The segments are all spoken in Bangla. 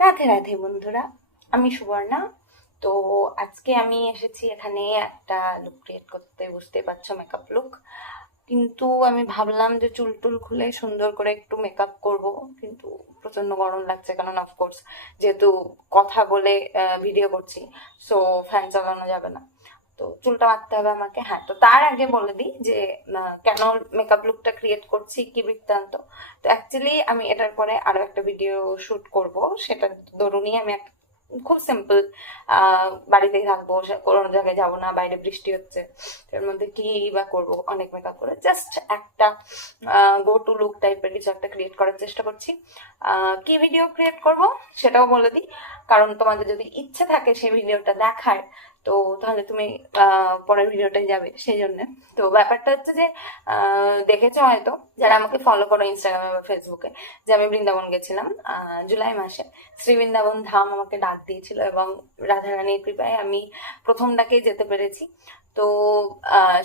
রাধে রাধে বন্ধুরা, আমি সুবর্ণা। তো আজকে আমি এসেছি এখানে একটা লুক ক্রিয়েট করতে, বুঝতে পারছো, মেকআপ লুক। কিন্তু আমি ভাবলাম যে চুল টুল খুলে সুন্দর করে একটু মেকআপ করব, কিন্তু প্রচন্ড গরম লাগছে, কারণ অফকোর্স যেহেতু কথা বলে ভিডিও করছি, সো ফ্যান চালানো যাবে না। তো চুলটা বাঁধতে হবে আমাকে। হ্যাঁ, তো তার আগে বলে দিই যে কেন মেকআপ লুকটা ক্রিয়েট করছি, কি বৃত্তান্ত। তো অ্যাকচুয়ালি আমি এটার পরে আরো একটা ভিডিও শুট করব, সেটা দরুনই আমি একটা খুব সিম্পল বাড়িতেই থাকবো, কোনো জায়গায় যাবো না, বাইরে বৃষ্টি হচ্ছে, এর মধ্যে কি বা করবো, অনেক মেকআপ করে জাস্ট একটা গো টু লুক টাইপের কিছু একটা ক্রিয়েট করার চেষ্টা করছি। কি ভিডিও ক্রিয়েট করব সেটাও বলে দিই, কারণ তোমাদের যদি ইচ্ছে থাকে সেই ভিডিওটা দেখার, তো তাহলে তুমি পরের ভিডিওটাই যাবে সেই জন্য। তো ব্যাপারটা হচ্ছে যে দেখেছো হয়তো যারা আমাকে ফলো করো ইনস্টাগ্রামে বা ফেসবুকে, যে আমি বৃন্দাবন গেছিলাম জুলাই মাসে। শ্রী বৃন্দাবন ধাম আমাকে ডাক দিয়েছিল এবং রাধারানীর কৃপায় আমি প্রথম ডাকেই যেতে পেরেছি। তো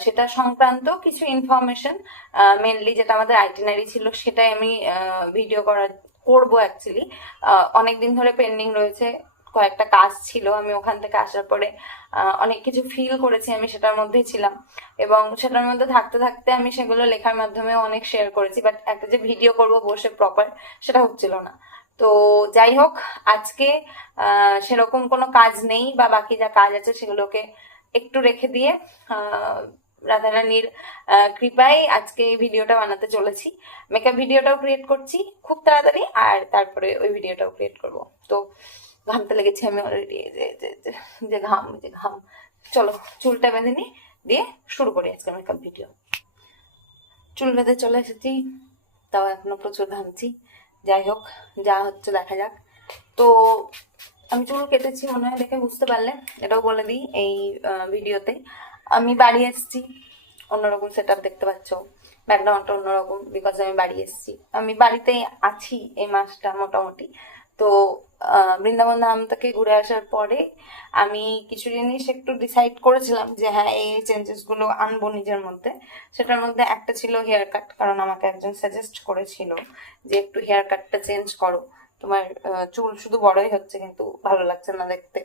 সেটা সংক্রান্ত কিছু ইনফরমেশন, মেনলি যেটা আমাদের আইটিনারি ছিল সেটাই আমি ভিডিও করবো অ্যাকচুয়ালি। অনেকদিন ধরে পেন্ডিং রয়েছে, কয়েকটা কাজ ছিল, আমি ওখান থেকে আসার পরে অনেক কিছু ফিল করেছি, আমি সেটার মধ্যেই ছিলাম এবং সেটার মধ্যে থাকতে থাকতে আমি সেগুলো লেখার মাধ্যমে অনেক শেয়ার করেছি, বাট একটা যে ভিডিও করব বসে প্রপার, সেটা হচ্ছিল না। তো যাই হোক, আজকে সেরকম কোনো কাজ নেই, বা বাকি যা কাজ আছে সেগুলোকে একটু রেখে দিয়ে রাধারানীর কৃপায় আজকে এই ভিডিওটা বানাতে চলেছি। মেকআপ ভিডিওটাও ক্রিয়েট করছি খুব তাড়াতাড়ি, আর তারপরে ওই ভিডিওটাও ক্রিয়েট করব। তো ঘামতে লেগেছে আমি অলরেডি, যে ঘাম। চলো চুলটা বেঁধে নি, দিয়ে শুরু করি আজকে মেকআপ ভিডিও। চুল বেঁধে চলে এসেছি, তাও এখনো প্রচুর ঘামছি। যাই হোক, যা হচ্ছে দেখা যাক। তো আমি চুল কেটেছি মনে হয়, দেখে বুঝতে পারলে। এটাও বলে দিই এই ভিডিওতে, আমি বাড়ি এসেছি, অন্যরকম সেট আপ দেখতে পাচ্ছ, ব্যাকগ্রাউন্ডটা অন্যরকম, বিকজ আমি বাড়ি এসেছি। আমি বাড়িতেই আছি এই মাসটা মোটামুটি। তো বৃন্দাবন ধাম থেকে ঘুরে আসার পরে আমি কিছু জিনিস একটু ডিসাইড করেছিলাম যে হ্যাঁ, এই চেঞ্জেস গুলো আনবো নিজের মধ্যে। সেটার মধ্যে একটা ছিল হেয়ার কাট, কারণ আমাকে একজন সাজেস্ট করেছিল যে একটু হেয়ার কাটটা চেঞ্জ করো, তোমার চুল শুধু বড়ই হচ্ছে কিন্তু ভালো লাগছে না দেখতে,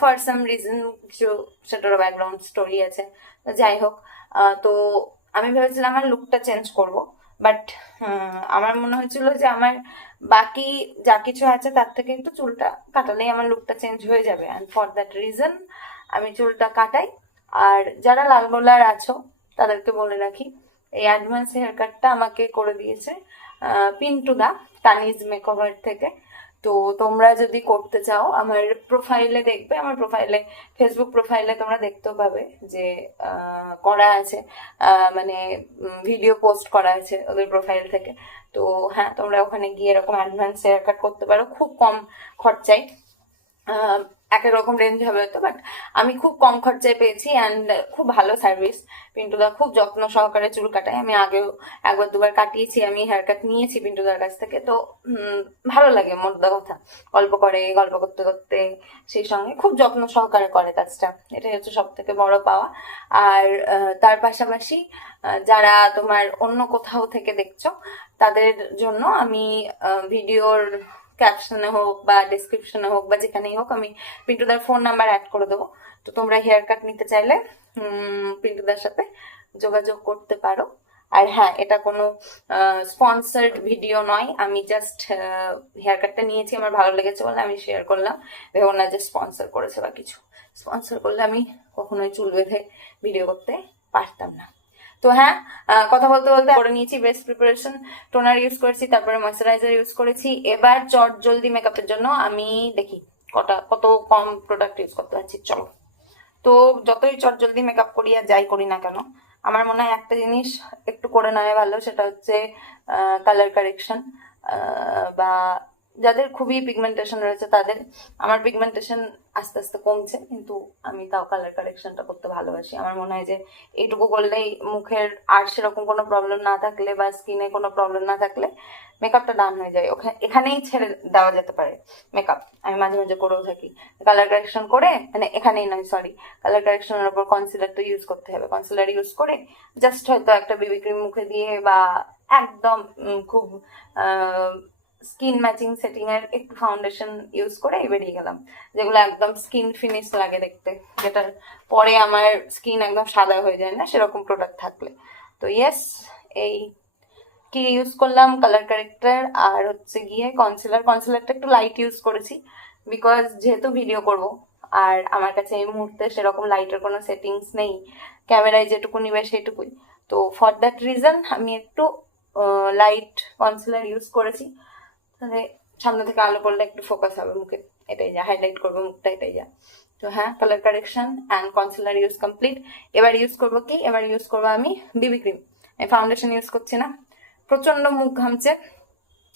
ফর সাম রিজন কিছু, সেটারও ব্যাকগ্রাউন্ড স্টোরি আছে। যাই হোক, তো আমি ভেবেছিলাম আমার লুকটা চেঞ্জ করব, বাট আমার মনে হয়েছিল যে আমার বাকি যা কিছু আছে তার থেকে একটু চুলটা কাটালেই আমার লুকটা চেঞ্জ হয়ে যাবে, অ্যান্ড ফর দ্যাট রিজন আমি চুলটা কাটাই। আর যারা লাল গোলার আছো তাদেরকে বলে রাখি, এই অ্যাডভান্স হেয়ার কাটটা আমাকে করে দিয়েছে পিন্টু দা, তানিজ মেকওভার থেকে। তো তোমরা যদি করতে চাও আমার প্রোফাইলে দেখবে, আমার প্রোফাইলে, ফেসবুক প্রোফাইলে তোমরা দেখতেও পাবে যে করা আছে, মানে ভিডিও পোস্ট করা আছে ওদের প্রোফাইল থেকে। তো হ্যাঁ, তোমরা ওখানে গিয়ে এরকম অ্যাডভান্স হেয়ার কাট করতে পারো খুব কম খরচায়। আহ, এক এক রকম রেঞ্জ হবে তো, বাট আমি খুব কম খরচায় পেয়েছি, অ্যান্ড খুব ভালো সার্ভিস। পিন্টুদা খুব যত্ন সহকারে চুল কাটায়, আমি আগেও একবার দুবার কাটিয়েছি, আমি হেয়ার কাট নিয়েছি পিন্টুদার কাছ থেকে। তো ভালো লাগে, মোদ্দা কথা, গল্প করে, গল্প করতে করতে সেই সঙ্গে খুব যত্ন সহকারে করে কাজটা, এটাই হচ্ছে সব থেকে বড় পাওয়া। আর তার পাশাপাশি যারা তোমার অন্য কোথাও থেকে দেখছো তাদের জন্য আমি ভিডিওর ক্যাপশনে হোক বা ডিসক্রিপশনে হোক বা যেখানেই হোক আমি পিন্টুদার ফোন নাম্বার অ্যাড করে দেবো। তো তোমরা হেয়ার কাট নিতে চাইলে পিন্টুদার সাথে যোগাযোগ করতে পারো। আর হ্যাঁ, এটা কোনো স্পন্সার্ড ভিডিও নয়, আমি জাস্ট হেয়ার কাটটা নিয়েছি, আমার ভালো লেগেছে বলে আমি শেয়ার করলাম, ভেবো না যে স্পন্সর করেছে বা কিছু। স্পন্সর করলে আমি কখনোই চুল বেঁধে ভিডিও করতে পারতাম না। তো হ্যাঁ, কথা বলতে বলতে করে নিয়েছি বেস্ট প্রিপারেশন, টোনার ইউজ করেছি, তারপরে ময়শ্চারাইজার ইউজ করেছি। এবার চট জলদি মেকআপের জন্য আমি দেখি কত কম প্রোডাক্ট ইউজ করতে পারছি, চলো। তো যতই চট জলদি মেকআপ করি আর যাই করি না কেন, আমার মনে হয় একটা জিনিস একটু করে নেওয়া ভালো, সেটা হচ্ছে কালার কারেকশন। বা যাদের খুবই পিগমেন্টেশন রয়েছে তাদের, আমার পিগমেন্টেশন আস্তে আস্তে কমছে, কিন্তু আমি তাও কালার কারেকশনটা করতে ভালোবাসি। আমার মনে হয় যে এইটুকু করলেই, মুখের আর সেরকম কোনো প্রবলেম না থাকলে বা স্কিনে কোনো প্রবলেম না থাকলে মেকআপটা ডান হয়ে যায়, এখানেই ছেড়ে দেওয়া যেতে পারে মেকআপ। আমি মাঝে মাঝে করেও থাকি, কালার কারেকশন করে, মানে এখানেই নয়, সরি, কালার কারেকশনের উপর কনসিলার তো ইউজ করতে হবে, কনসিলার ইউজ করে জাস্ট হয়তো একটা বেবি ক্রিম মুখে দিয়ে, বা একদম খুব স্কিন ম্যাচিং সেটিং এর একটু ফাউন্ডেশন ইউজ করে বেরিয়ে গেলাম, যেগুলো একদম স্কিন ফিনিশ লাগে দেখতে, যেটার পরে আমার স্কিন একদম সাদা হয়ে যায় না সেরকম প্রোডাক্ট থাকলে। তো ইয়েস, এই কি ইউজ করলাম, কালার কারেক্টার আর হচ্ছে গিয়ে কনসিলারটা একটু লাইট ইউজ করেছি, বিকজ যেহেতু ভিডিও করব আর আমার কাছে এই মুহূর্তে সেরকম লাইটের কোনো সেটিংস নেই, ক্যামেরায় যেটুকু নিবে সেটুকুই। তো ফর দ্যাট রিজন আমি একটু লাইট কনসিলার ইউজ করেছি, তাহলে সামনে থেকে আলো পড়লে একটু ফোকাস হবে মুখে, এটাই যা, হাইলাইট করবো মুখটা, এটাই যা। তো হ্যাঁ, colour correction and concealer use complete. এবার ইউজ করবো কি, এবার ইউজ করবো আমি বিবি ক্রিম। আমি ফাউন্ডেশন ইউজ করছি না, প্রচন্ড মুখ ঘামছে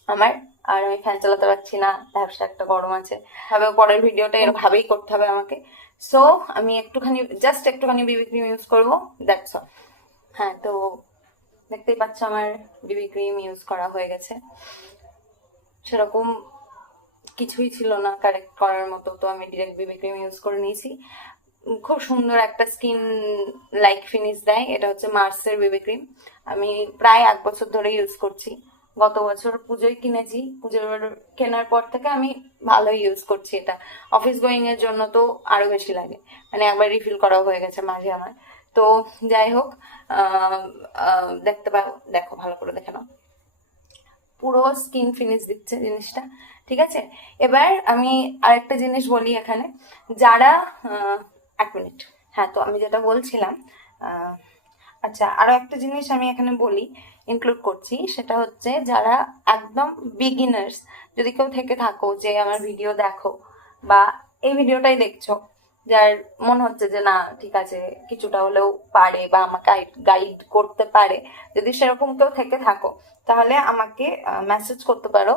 আমার, আর আমি ফ্যান চালাতে পারছি না, ব্যবসা একটা গরম আছে, ভাবে পরের ভিডিওটা এরভাবেই করতে হবে আমাকে। সো আমি জাস্ট একটুখানি বিবি ক্রিম ইউজ করবো, দ্যাটস অল। হ্যাঁ, তো দেখতেই পাচ্ছ আমার বিবি ক্রিম ইউজ করা হয়ে গেছে, সেরকম কিছুই ছিল না কারেক্ট করার মতো, তো আমি ডিরেক্ট বিবি ক্রিম ইউজ করে নিয়েছি। খুব সুন্দর একটা স্কিন লাইক ফিনিশ দেয়, এটা হচ্ছে মার্সের বিবি ক্রিম। আমি প্রায় 1 বছর ধরে ইউজ করছি, গত বছর পুজোয় কিনেছি, পুজোর কেনার পর থেকে আমি ভালোই ইউজ করছি এটা। অফিস গোয়িং এর জন্য তো আরো বেশি লাগে, মানে একবার রিফিল করা হয়ে গেছে মাঝে আমার। তো যাই হোক, দেখতে পাও, দেখো ভালো করে দেখে নাও, পুরো স্কিন ফিনিশ দিচ্ছে জিনিসটা, ঠিক আছে। এবার আমি আরেকটা জিনিস বলি এখানে, যারা 1 মিনিট, হ্যাঁ, তো আমি যেটা বলছিলাম, আচ্ছা, আরো একটা জিনিস আমি এখানে বলি, ইনক্লুড করছি, সেটা হচ্ছে যারা একদম বিগিনার্স, যদি কেউ থেকে থাকো যে আমার ভিডিও দেখো বা এই ভিডিওটাই দেখছো, যার মনে হচ্ছে যে না ঠিক আছে কিছুটা হলেও পারে বা আমাকে গাইড করতে পারে, যদি সেরকম কেউ থেকে থাকো তাহলে আমাকে মেসেজ করতে পারো।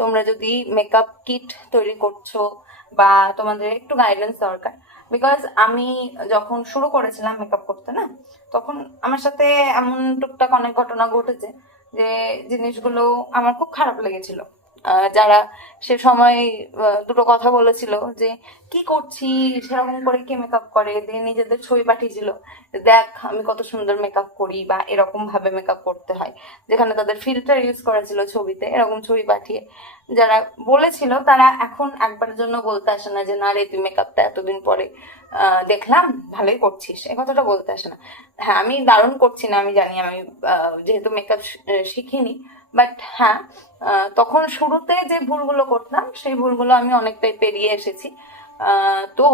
তোমরা যদি মেকআপ কিট তৈরি করছো বা তোমাদের একটু গাইডেন্স দরকার, বিকজ আমি যখন শুরু করেছিলাম মেকআপ করতে না, তখন আমার সাথে এমন টুকটাক অনেক ঘটনা ঘটেছে যে জিনিসগুলো আমার খুব খারাপ লেগেছিল। যারা সে সময় দুটো কথা বলেছিল যে কি করছি, সেরকম করে কে মেকআপ করে, দিয়ে নিজেদের ছবি পাঠিয়েছিল, দেখ আমি কত সুন্দর মেকআপ করি বা এরকম ভাবে মেকআপ করতে হয়, যেখানে তাদের ফিল্টার ইউজ করেছিল ছবিতে, এরকম ছবি পাঠিয়ে যারা বলেছিল তারা এখন একবারের জন্য বলতে আসে না যে না রে তুই মেকআপটা এতদিন পরে দেখলাম ভালোই করছিস, এ কথাটা বলতে আসে না। হ্যাঁ, আমি দারুণ করছি না আমি জানি, আমি যেহেতু মেকআপ শিখিনি, বাট হ্যাঁ, তখন শুরুতে যে ভুলগুলো করতাম সেই ভুলগুলো আমি অনেকটাই পেরিয়ে এসেছি। তো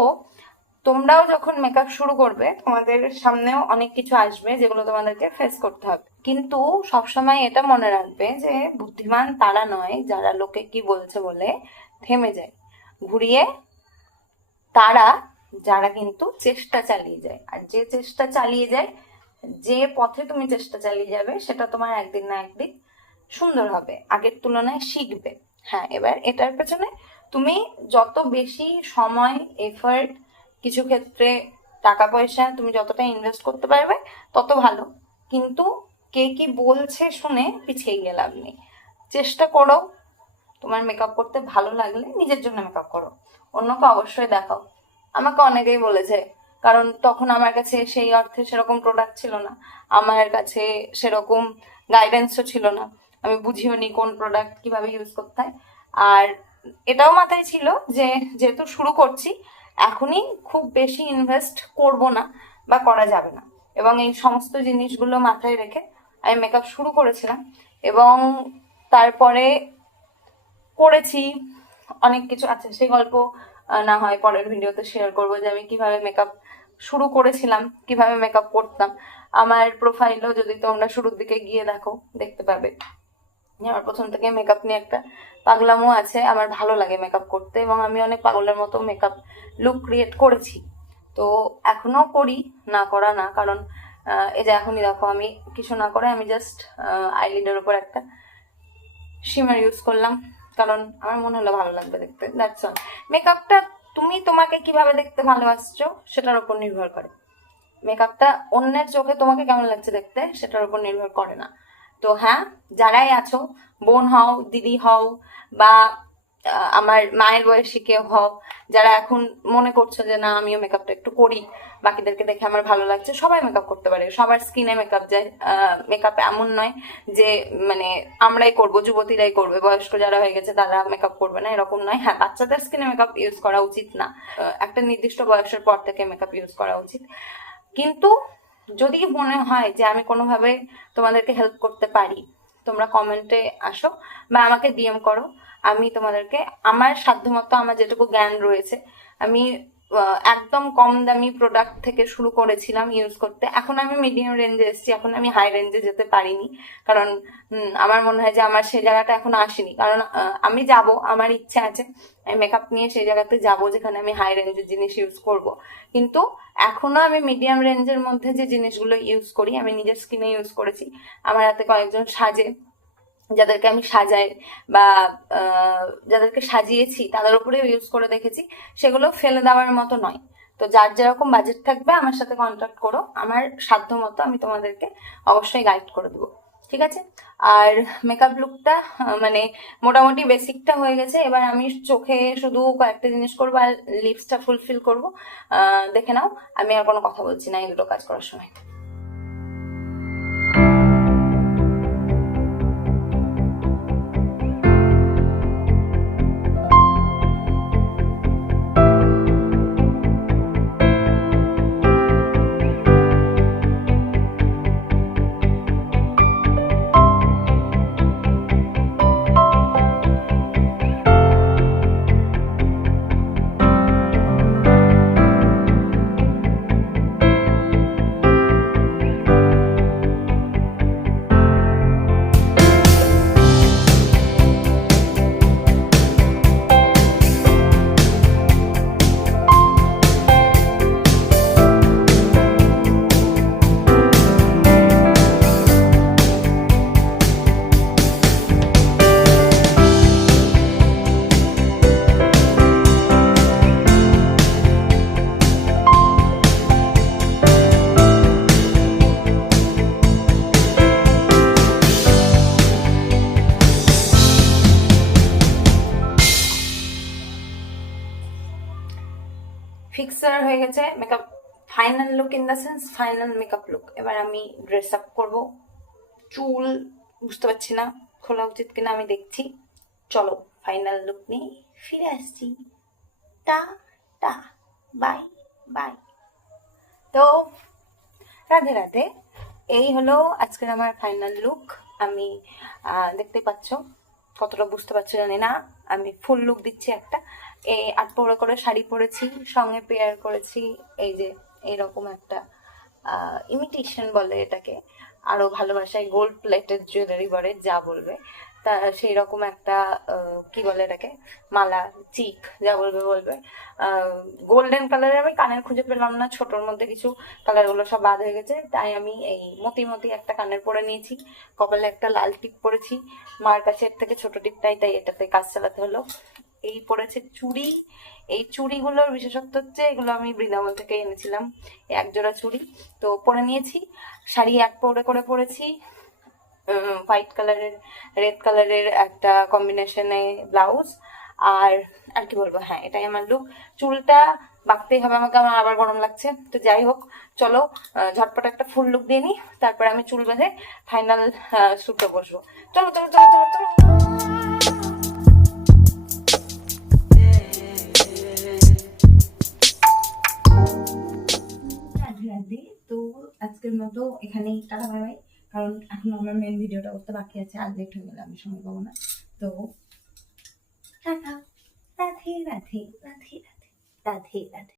তোমরাও যখন মেকআপ শুরু করবে তোমাদের সামনেও অনেক কিছু আসবে যেগুলো তোমাদেরকে ফেস করতে হবে, কিন্তু সবসময় এটা মনে রাখবে যে বুদ্ধিমান তারা নয় যারা লোকে কি বলছে বলে থেমে যায়, ঘুরিয়ে তারা যারা কিন্তু চেষ্টা চালিয়ে যায়, আর যে চেষ্টা চালিয়ে যায়, যে পথে তুমি চেষ্টা চালিয়ে যাবে সেটা তোমার একদিন না একদিন সুন্দর হবে, আগের তুলনায় শিখবে। হ্যাঁ, এবার এটার পেছনে তুমি যত বেশি সময়, এফার্ট, কিছু ক্ষেত্রে টাকা পয়সা তুমি যতটা ইনভেস্ট করতে পারবে তত ভালো, কিন্তু কে কি বলছে শুনে পিছিয়ে গিয়ে লাভ নেই। চেষ্টা করো, তোমার মেকআপ করতে ভালো লাগলে নিজের জন্য মেকআপ করো, অন্যকে অবশ্যই দেখাও। আমাকে অনেকেই বলেছে, কারণ তখন আমার কাছে সেই অর্থে সেরকম প্রোডাক্ট ছিল না, আমার কাছে সেরকম গাইডেন্সও ছিল না, আমি বুঝিও নি কোন প্রোডাক্ট কিভাবে ইউজ করতে হয়। আর এটাও মাথায় ছিল যে যেহেতু শুরু করছি এখনই খুব বেশি ইনভেস্ট করব না বা করা যাবে না, এবং এই সমস্ত জিনিসগুলো মাথায় রেখে আমি মেকআপ শুরু করেছিলাম, এবং তারপরে করেছি অনেক কিছু। আচ্ছা, সেই গল্প না হয় পরের ভিডিওতে শেয়ার করবো যে আমি কিভাবে মেকআপ শুরু করেছিলাম, কিভাবে মেকআপ করতাম। আমার প্রোফাইলও যদি তোমরা শুরুর দিকে গিয়ে দেখো দেখতে পাবে আমার প্রথম থেকে মেকআপ নিয়ে একটা পাগলামো আছে, আমার ভালো লাগে মেকআপ করতে, এবং আমি অনেক পাগলের মতো মেকআপ লুক ক্রিয়েট করেছি, তো এখনো করি, না করা না, কারণ এই যে এখনই দেখো আমি কিছু না করে আমি জাস্ট আইলিডের উপর একটা শিমার ইউজ করলাম, কারণ আমার মনে হলো ভালো লাগবে দেখতে, দ্যাটস অল। মেকআপটা তুমি তোমাকে কিভাবে দেখতে ভালোবাসছো সেটার উপর নির্ভর করে, মেকআপটা অন্যের চোখে তোমাকে কেমন লাগছে দেখতে সেটার উপর নির্ভর করে না। তো হ্যাঁ, যারাই আছো, বোন হও, দিদি হও, বা আমার মায়ের বয়সী কেউ হোক, যারা এখন মনে করছো যে না আমিও মেকআপটা একটু করি, বাকিদেরকে দেখে আমার ভালো লাগছে, সবাই মেকআপ করতে পারে, সবার স্কিনে মেকআপ যায়। মেকআপ এমন নয় যে মানে আমরাই করব, যুবতীরাই করবে, বয়স্ক যারা হয়ে গেছে তারা মেকআপ করবে না, এরকম নয়। হ্যাঁ, বাচ্চাদের স্কিনে মেকআপ ইউজ করা উচিত না, একটা নির্দিষ্ট বয়সের পর থেকে মেকআপ ইউজ করা উচিত। কিন্তু যদি মনে হয় যে আমি কোনোভাবে তোমাদেরকে হেল্প করতে পারি, তোমরা কমেন্টে আসো বা আমাকে ডিএম করো, আমি তোমাদেরকে আমার সাধ্যমতো আমার যেটুকু জ্ঞান রয়েছে, আমি একদম কম দামি প্রোডাক্ট থেকে শুরু করেছিলাম ইউজ করতে, এখন আমি মিডিয়াম রেঞ্জে এসেছি, এখন আমি হাই রেঞ্জে যেতে পারিনি, কারণ আমার মনে হয় যে আমার সেই জায়গাটা এখনো আসেনি, কারণ আমি যাব, আমার ইচ্ছা আছে আমি মেকআপ নিয়ে সেই জায়গাতে যাব যেখানে আমি হাই রেঞ্জের জিনিস ইউজ করব। কিন্তু এখনো আমি মিডিয়াম রেঞ্জের মধ্যে যে জিনিসগুলো ইউজ করি, আমি নিজের স্কিনে ইউজ করেছি, আমার হাতে কয়েকজন সাজে, যাদেরকে আমি সাজাই বা যাদেরকে সাজিয়েছি তাদের উপরেও ইউজ করে দেখেছি, সেগুলো ফেলে দেওয়ার মতো নয়। তো যার যেরকম বাজেট থাকবে আমার সাথে কন্ট্যাক্ট করো, আমার সাধ্য মতো আমি তোমাদেরকে অবশ্যই গাইড করে দেবো, ঠিক আছে? আর মেকআপ লুকটা মানে মোটামুটি বেসিকটা হয়ে গেছে, এবার আমি চোখে শুধু কয়েকটা জিনিস করবো আর লিপসটা ফুলফিল করবো। দেখে নাও, আমি আর কোনো কথা বলছি না এই দুটো কাজ করার সময়। ফিক্সার হয়ে গেছে makeup, final look in the sense final makeup look. এবার আমি ড্রেস আপ করবো, চুল বুঝতে পারছি না খোলা উচিত কিনা, আমি দেখছি। চলো ফাইনাল লুক নিয়ে ফিরে আসছি। টা টা, বাই বাই। তো রাধে রাধে, এই হলো আজকের আমার ফাইনাল লুক। আমি দেখতে পাচ্ছ, কতটা বুঝতে পারছো জানি না, আমি ফুল লুক দিচ্ছি একটা। এই 8 পৌড়া করে শাড়ি পরেছি, সঙ্গে পেয়ার করেছি এই যে এইরকম একটা ইমিটেশন বলে এটাকে, আরো ভালোবাসায় গোল্ড প্লেটেড জুয়েলারি বলে, যা বলবে তা সেই রকম একটা কি বলে এটাকে, মালা, চিক, যা বলবে বলবে। গোল্ডেন কালারের আমি কানের খুঁজে পেলাম না, ছোটোর মধ্যে কিছু কালারগুলো সব বাদ হয়ে গেছে, তাই আমি এই মতি মতি একটা কানের পরে নিয়েছি, কপালে একটা লাল টিপ পরেছি, মার কাছে এর থেকে ছোট টিপটাই, তাই এটাতে কাজ চালাতে হলো। এই পরেছে চুড়ি, এই চুড়িগুলোর বিশেষত্ব হচ্ছে এগুলো আমি বৃন্দাবন থেকে এনেছিলাম, এক জোড়া চুড়ি তো পরে নিয়েছি। শাড়ি 8 পৌড়ে করে পরেছি, হোয়াইট কালারের রেড কালারের একটা কম্বিনেশনে ব্লাউজ, আর আর কি বলবো, হ্যাঁ এটাই আমার লুক। চুলটা বাঁকতেই হবে আমাকে, আমার আবার গরম লাগছে, তো যাই হোক চলো ঝটপট একটা ফুল লুক দিয়ে নিই, তারপরে আমি চুল বেঁধে ফাইনাল শ্যুটে বসবো। চলো চলো চলো চলো চলো। তো আজকের মতো এখানেই টাটা বাই বাই, কারণ এখন আমার মেন ভিডিওটা করতে বাকি আছে, আর লেট হয়ে গেলে আমি সময় পাবো না। তো টাটা, রাধে রাধে রাধে রাধে রাধে রাধে।